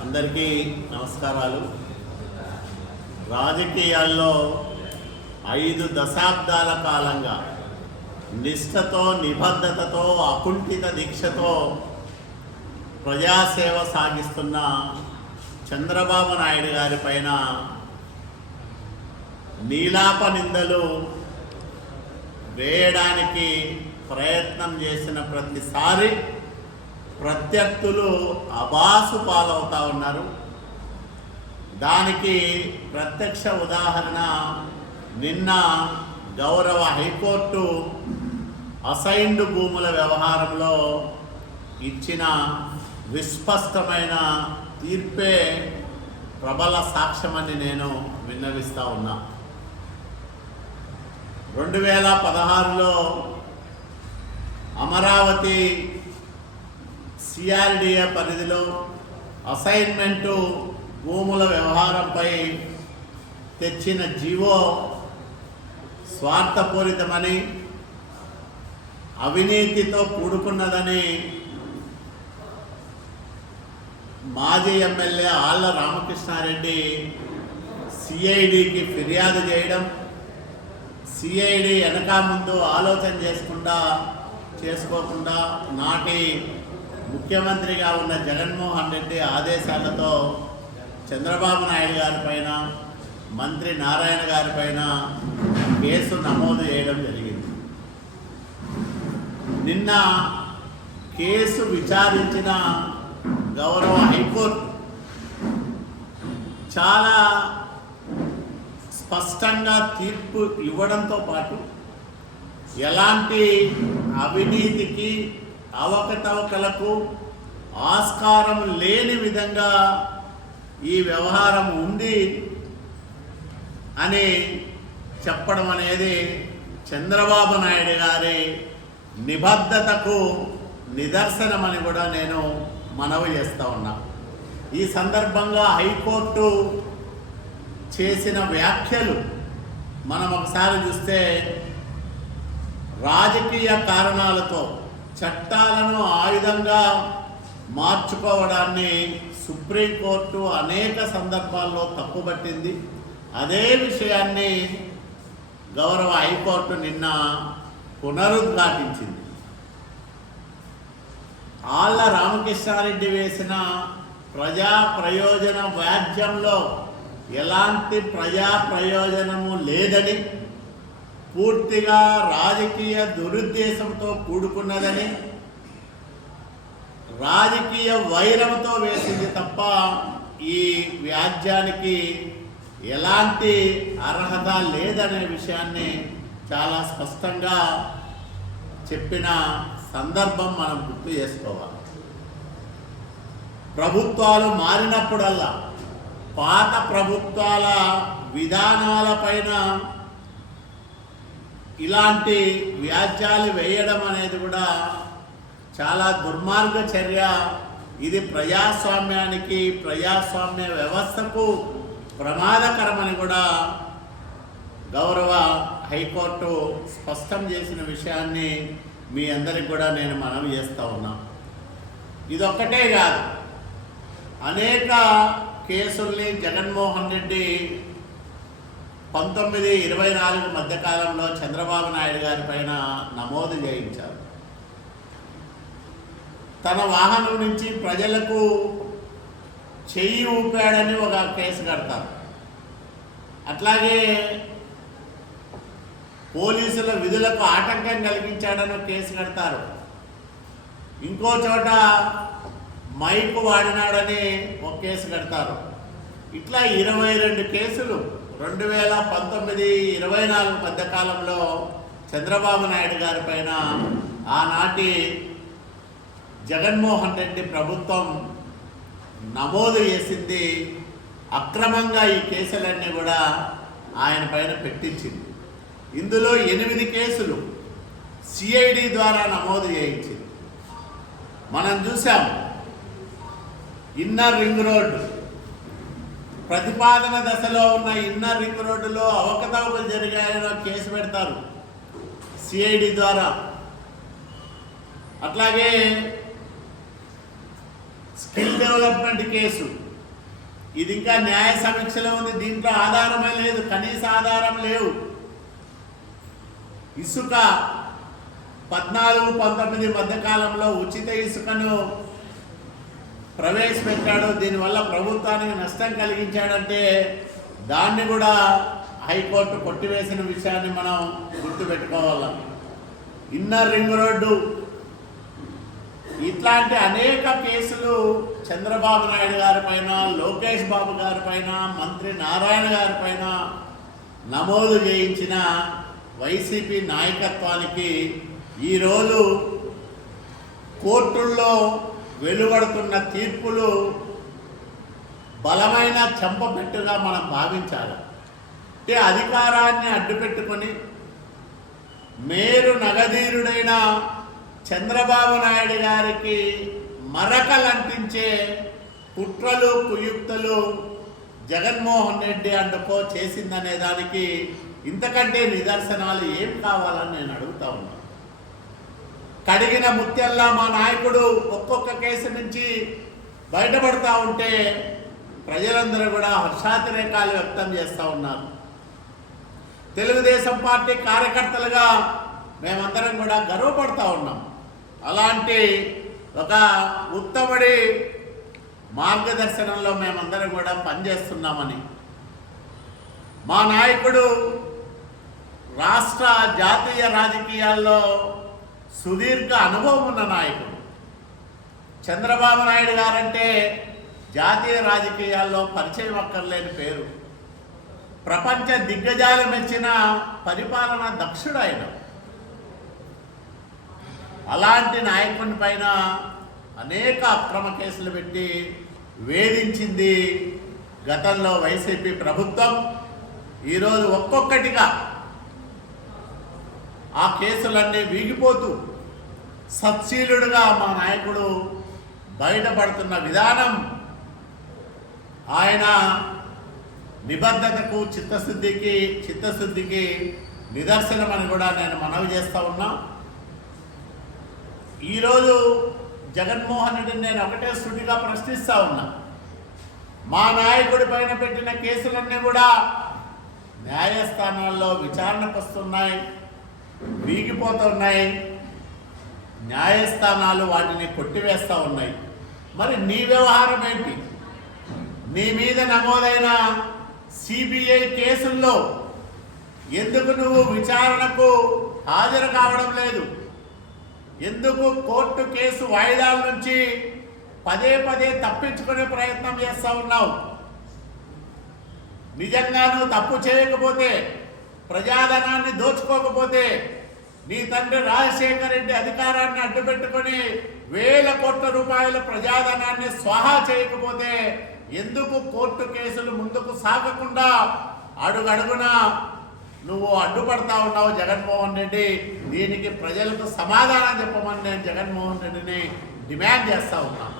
అందరికీ నమస్కారాలు. రాజకీయాల్లో 5 దశాబ్దాల కాలంగా నిష్ఠతో, నిబద్ధతతో, అకుంఠిత దీక్షతో ప్రజాసేవ సాగిస్తున్న చంద్రబాబు నాయుడు గారి పైన నీలాప నిందలు వేయడానికి ప్రయత్నం చేసిన ప్రతిసారి ప్రత్యర్థులు అబాసు పాలవుతూ ఉన్నారు. దానికి ప్రత్యక్ష ఉదాహరణ నిన్న గౌరవ హైకోర్టు అసైన్డ్ భూముల వ్యవహారంలో ఇచ్చిన విస్పష్టమైన తీర్పే ప్రబల సాక్ష్యమని నేను విన్నవిస్తూ ఉన్నా. 2016లో అమరావతి సిఆర్డిఏ పరిధిలో అసైన్మెంటు భూముల వ్యవహారంపై తెచ్చిన జీవో స్వార్థపూరితమని, అవినీతితో కూడుకున్నదని మాజీ ఎమ్మెల్యే ఆళ్ల రామకృష్ణారెడ్డి సిఐడికి ఫిర్యాదు చేయడం, సిఐడి వెనక ముందు ఆలోచన చేసుకోకుండా నాటి ముఖ్యమంత్రిగా ఉన్న జగన్మోహన్ రెడ్డి ఆదేశాలతో చంద్రబాబు నాయుడు గారిపైన, మంత్రి నారాయణ గారిపైన కేసు నమోదు చేయడం జరిగింది. నిన్న కేసు విచారించిన గౌరవ హైకోర్టు చాలా స్పష్టంగా తీర్పు ఇవ్వడంతో పాటు ఎలాంటి అవినీతికి, అవకతవకలకు ఆస్కారం లేని విధంగా ఈ వ్యవహారం ఉంది అని చెప్పడం అనేది చంద్రబాబు నాయుడు గారి నిబద్ధతకు నిదర్శనమని కూడా నేను మనవి చేస్తూ ఉన్నా. ఈ సందర్భంగా హైకోర్టు చేసిన వ్యాఖ్యలు మనం ఒకసారి చూస్తే, రాజకీయ కారణాలతో చట్టాలను ఆయుధంగా మార్చుకోవడాన్ని సుప్రీంకోర్టు అనేక సందర్భాల్లో తప్పుపట్టింది. అదే విషయాన్ని గౌరవ హైకోర్టు నిన్న పునరుద్ఘాటించింది. ఆళ్ల రామకృష్ణారెడ్డి వేసిన ప్రజా ప్రయోజన వ్యాజ్యంలో ఎలాంటి ప్రజా ప్రయోజనము లేదని, పూర్తిగా రాజకీయ దురుద్దేశంతో కూడుకున్నదని, రాజకీయ వైరంతో వేసింది తప్ప ఈ వ్యాజ్యానికి ఎలాంటి అర్హత లేదనే విషయాన్ని చాలా స్పష్టంగా చెప్పిన సందర్భం మనం గుర్తు చేసుకోవాలి. ప్రభుత్వాలు మారినప్పుడల్లా పాత ప్రభుత్వాల విధానాలపైన ఇలాంటి వ్యాజ్యాలు వేయడం అనేది కూడా చాలా దుర్మార్గ చర్య. ఇది ప్రజాస్వామ్యానికి, ప్రజాస్వామ్య వ్యవస్థకు ప్రమాదకరమని కూడా గౌరవ హైకోర్టు స్పష్టం చేసిన విషయాన్ని మీ అందరికి కూడా నేను మనవి చేస్తూ ఉన్నా. ఇదొక్కటే కాదు, అనేక కేసుల్ని జగన్మోహన్ రెడ్డి 19-24 మధ్యకాలంలో చంద్రబాబు నాయుడు గారి పైన నమోదు చేయించారు. తన వాహనం నుంచి ప్రజలకు చెయ్యి ఊపాడని ఒక కేసు కడతారు. అట్లాగే పోలీసుల విధులకు ఆటంకం కలిగించాడని ఒక కేసు కడతారు. ఇంకో చోట మైకు వాడినాడని ఒక కేసు కడతారు. ఇట్లా 22 కేసులు 2019-24 మధ్యకాలంలో చంద్రబాబు నాయుడు గారి పైన ఆనాటి జగన్మోహన్ రెడ్డి ప్రభుత్వం నమోదు చేసింది. అక్రమంగా ఈ కేసులన్నీ కూడా ఆయన పైన పెట్టించింది. ఇందులో 8 కేసులు సిఐడి ద్వారా నమోదు చేయించింది. మనం చూసాం, ఇన్నర్ రింగ్ రోడ్డు ప్రతిపాదన దశలో ఉన్న ఇన్నర్ రింగ్ రోడ్డులో అవకతవకలు జరిగాయని కేసు పెడతారు. సిఐడి ద్వారా, అట్లాగే స్కిల్ డెవలప్మెంట్ కేసు, ఇది ఇంకా న్యాయ సమీక్షలో ఉంది. దీంట్లో ఆధారమే లేదు, కనీస ఆధారం లేవు. ఇసుక 14-19 మధ్యకాలంలో ఉచిత ఇసుకను ప్రవేశపెట్టాడు. దీనివల్ల ప్రభుత్వానికి నష్టం కలిగించాడంటే దాన్ని కూడా హైకోర్టు కొట్టివేసిన విషయాన్ని మనం గుర్తుపెట్టుకోవాలి. ఇన్నర్ రింగ్ రోడ్డు, ఇట్లాంటి అనేక కేసులు చంద్రబాబు నాయుడు గారి పైన, లోకేష్ బాబు గారి పైన, మంత్రి నారాయణ గారి పైన నమోదు చేయించిన వైసీపీ నాయకత్వానికి ఈరోజు కోర్టుల్లో వెలువడుతున్న తీర్పులు బలమైన చెంపపెట్టుగా మనం భావించాలి. అంటే అధికారాన్ని అడ్డుపెట్టుకొని మేరు నగధీరుడైన చంద్రబాబు నాయుడు గారికి మరకలంటించే కుట్రలు కుయుక్తులు జగన్మోహన్ రెడ్డి అండుకో చేసిందనే దానికి ఇంతకంటే నిదర్శనాలు ఏం కావాలని నేను అడుగుతా ఉన్నాను. కడిగిన ముత్యల్లా మా నాయకుడు ఒక్కొక్క కేసు నుంచి బయటపడతా ఉంటే ప్రజలందరూ కూడా హర్షాతిరేకాలు వ్యక్తం చేస్తూ ఉన్నారు. తెలుగుదేశం పార్టీ కార్యకర్తలుగా మేమందరం కూడా గర్వపడతా ఉన్నాం. అలాంటి ఒక ఉత్తముడి మార్గదర్శనంలో మేమందరం కూడా పనిచేస్తున్నామని. మా నాయకుడు రాష్ట్ర జాతీయ రాజకీయాల్లో సుదీర్ఘ అనుభవం ఉన్న నాయకుడు. చంద్రబాబు నాయుడు గారంటే జాతీయ రాజకీయాల్లో పరిచయం అక్కర్లేని పేరు. ప్రపంచ దిగ్గజాలు మెచ్చిన పరిపాలన దక్షుడు ఆయన. అలాంటి నాయకుని పైన అనేక అక్రమ కేసులు పెట్టి వేధించింది గతంలో వైసీపీ ప్రభుత్వం. ఈరోజు ఒక్కొక్కటిగా ఆ కేసులన్నీ వీగిపోతూ సచ్చీలుడుగా మా నాయకుడు బయటపడుతున్న విధానం ఆయన నిబద్ధతకు చిత్తశుద్ధికి నిదర్శనమని కూడా నేను మనవి చేస్తూ ఉన్నా. ఈరోజు జగన్మోహన్ రెడ్డిని నేను ఒకటే సూటిగా ప్రశ్నిస్తూ ఉన్నా. మా నాయకుడి పైన పెట్టిన కేసులన్నీ కూడా న్యాయస్థానాల్లో విచారణకు వస్తున్నాయి, వీగిపోతున్నాయి. న్యాయస్థానాలు వాటిని కొట్టివేస్తూ ఉన్నాయి. మరి నీ వ్యవహారం ఏంటి? నీ మీద నమోదైన సిబిఐ కేసుల్లో ఎందుకు నువ్వు విచారణకు హాజరు కావడం లేదు? ఎందుకు కోర్టు కేసు వాయిదాల నుంచి పదే తప్పించుకునే ప్రయత్నం చేస్తూ ఉన్నావు? నిజంగా నువ్వు తప్పు చేయకపోతే, ప్రజాధనాన్ని దోచుకోకపోతే, నీ తండ్రి రాజశేఖర రెడ్డి అధికారాన్ని అడ్డుపెట్టుకొని వేల కోట్ల రూపాయల ప్రజాధనాన్ని స్వాహా చేయకపోతే ఎందుకు కోర్టు కేసులు ముందుకు సాగకుండా అడుగడుగున నువ్వు అడ్డుపడతా ఉన్నావు జగన్మోహన్ రెడ్డి? దీనికి ప్రజలకు సమాధానం చెప్పమని నేను జగన్మోహన్ రెడ్డిని డిమాండ్ చేస్తూ ఉన్నాను.